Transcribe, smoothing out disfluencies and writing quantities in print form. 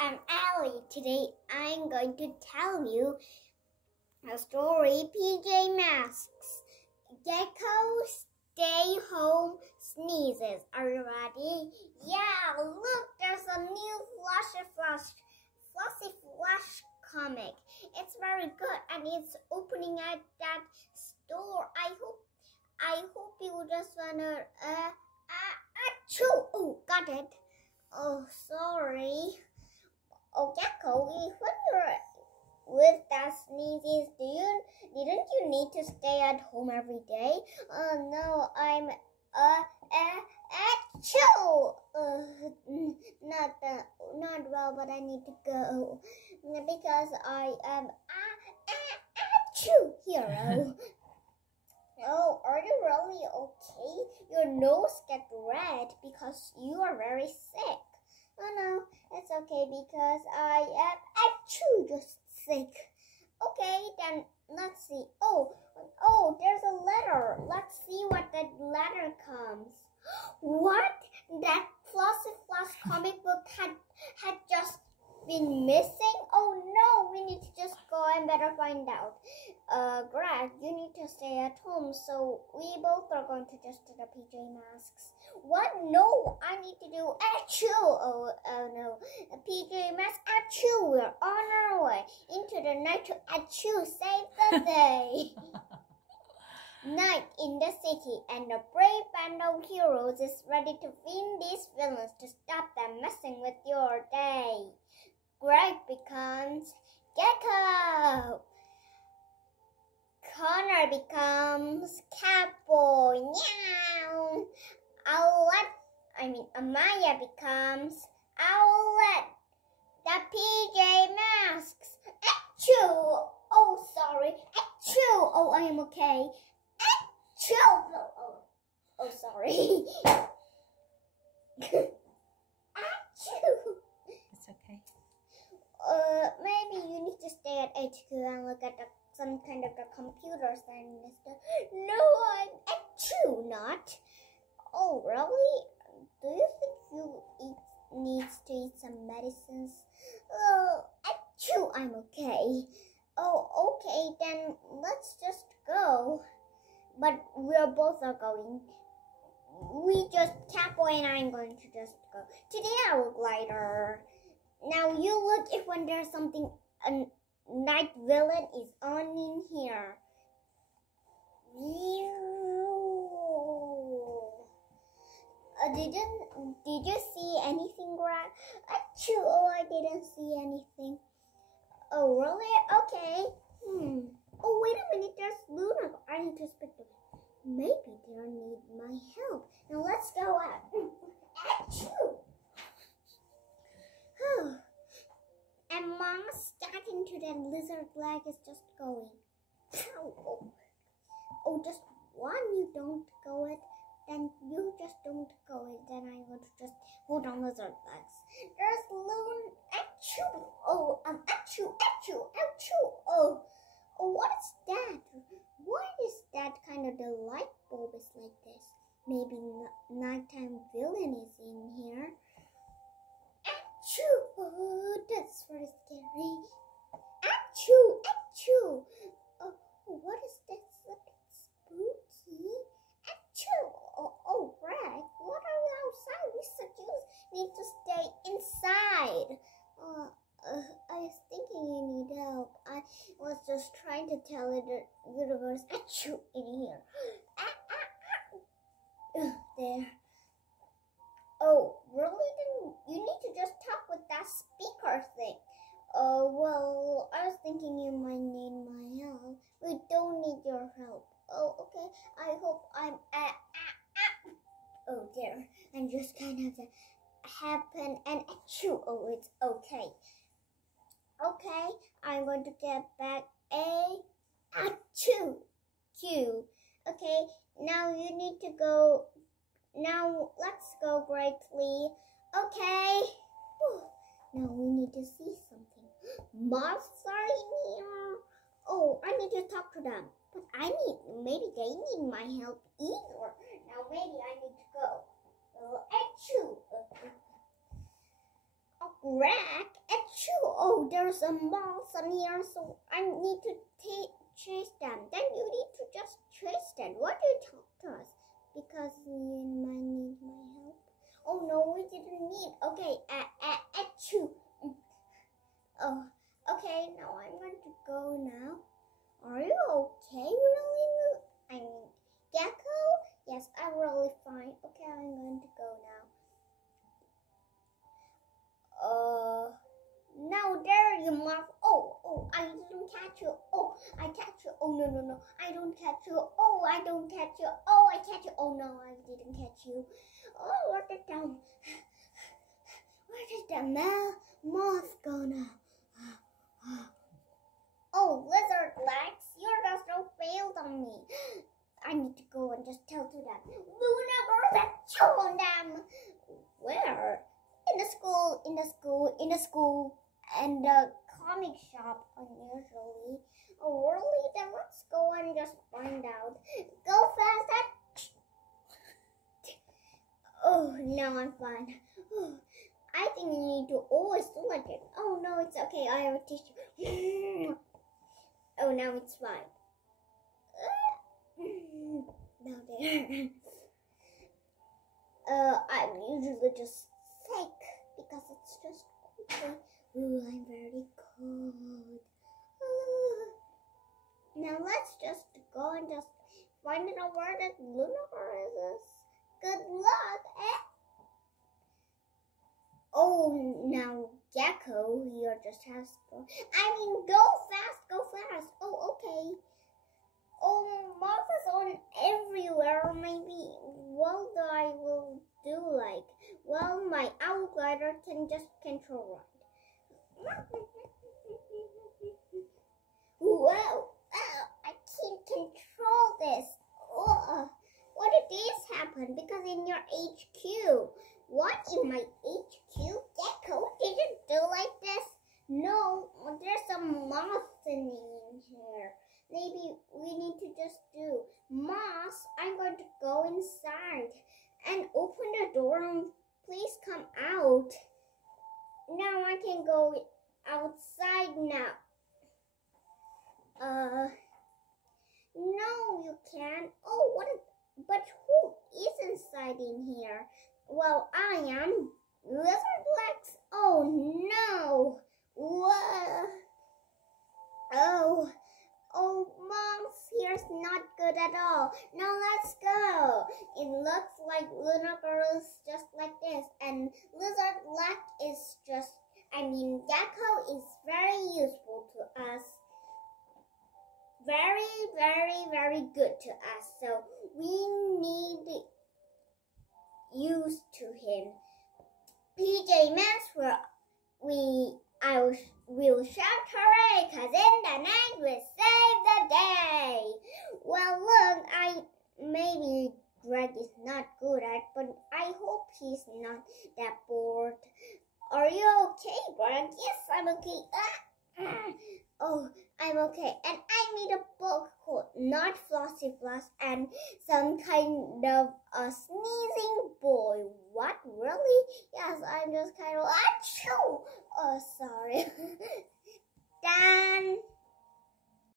I'm Elly. Today I'm going to tell you a story, PJ Masks. Gekko stay home sneezes. Are you ready? Yeah, look, there's a new Flossy Flash comic. It's very good and it's opening at that store. I hope you just wanna achoo. Oh, got it. Oh, sorry. Oh, Gekko, when you're with that sneezes, didn't you need to stay at home every day? No, I'm achoo. Not well, but I need to go because I am achoo hero. Oh, are you really okay? Your nose gets red because you are very sick. Oh no, it's okay because I am achoo just sick. Okay, then let's see. Oh, there's a letter. Let's see what that letter comes. What? That Flossy Flash comic book had just been missing? Oh no, we need to just go and better find out. Greg, you need to stay at home, so we both are going to just do the PJ Masks. What? No, I need to do achoo. Oh no, PJ Masks achoo. We're on our way into the night to achoo save the day. Night in the city, and the brave band of heroes is ready to find these villains to stop them messing with your day. Greg becomes Gekko. Connor becomes Cowboy. Meow. Amaya becomes Owlet. The PJ Masks. Achoo. Oh, sorry. Achoo. Oh, I am okay. Achoo. Oh, sorry. Achoo. It's okay. Maybe you need to stay at HQ and look at some kind of the computer thing. No, I'm achoo, not. Oh, really? Do you think you needs to eat some medicines? Achoo, I'm okay. Oh, okay, then let's just go. But we're both are going. Cowboy and I am going to just go to the owl glider. Now you look if when there's something a night villain is on in here. Did you see anything, Greg? Achoo! Oh, I didn't see anything. Oh, really? Okay. Oh, wait a minute. There's Luna. I need to speak to them. Maybe they need my help. Now let's go out. Achoo! And Mom starting to that lizard leg is just going. Oh, just one you don't go it, then you just don't go it. Then I'm going to just hold on lizard legs. There's Loon. Achoo! Oh, achoo, achoo, achoo. Oh, what is that? Why is that kind of the light bulb is like this? Maybe nighttime villain is in here. Achoo! Oh, that's very scary. Achoo! Achoo! Oh, what is this? A bit spooky. Achoo! Oh, Greg, what are you outside? We said you need to stay inside. I was thinking you need help. I was just trying to tell the universe, achoo, in here. There. Oh, really? Then you need to just talk with that speaker thing. Well, I was thinking you might need my help. We don't need your help. Oh, okay. I hope I'm Oh, there. I'm just kind of happen and achoo. Oh, it's okay. Okay, I'm going to get back achoo. Q. Okay, now you need to go. Now let's go greatly. Okay. Now we need to see something. Moths are in here. Oh, I need to talk to them. But maybe they need my help either. Now maybe I need to go. Achoo. Greg, achoo! Oh, there's a mouse on here, so I need to chase them. Then you need to just chase them. Why do you talk to us? Because you might need my help. Oh no, we didn't need. Okay, achoo! Oh, okay. Now I'm going to go now. Are you okay, really? I mean, Gekko? Yes, I'm really fine. Okay, I'm going to go now. Now there you mark. Oh, I didn't catch you. Oh, I catch you. Oh, no. I don't catch you. Oh, I don't catch you. Oh, I catch you. Oh, no, I didn't catch you. Oh, where did the moth go now? Oh, lizard legs, you're just so failed on me. I need to go and just tell to them. Luna girls are chewing them. Where? In the school, and the comic shop, unusually. Oh, really? Then let's go and just find out. Go fast. Oh, now I'm fine. I think you need to always do like it. Oh, no, it's okay. I have a tissue. Oh, now it's fine. Now there. I'm usually just sick because it's just cold. Ooh, I'm very cold. Now let's just go and just find out where that Lunar is. Good luck, eh? Oh, now Gekko, you just has to. I mean, go fast. Oh, okay. Oh, moth is on everywhere. Maybe, well, I will do like, well, my owl glider can just control it. Whoa, I can't control this. What did this happen? Because in your HQ. What, in my HQ? Gekko, did you do like this? No, there's some moths in here. Maybe we need to just do moths. I'm going to go inside and open the door and please come out. Now I can go outside now. No, you can't. Oh, but who is inside in here? Well, I am. Lizard legs? Oh, no. Whoa. Oh, moms, here's not good at all. Now let's go. It looks like Lunar Girl is just like this. And Lizard leg is just, Gekko is very useful to us. Very, very, very good to us. So we need used to him. PJ Masks, we'll shout hooray, cause in the night we save the day. Well, look, maybe Greg is not good at, but I hope he's not that bored. Are you okay, Greg? Yes, I'm okay. Oh, I'm okay. And I made a book called Not Flossy Floss and some kind of a sneezing boy. What, really? Yes, I'm just kind of achoo. Oh, sorry. Done.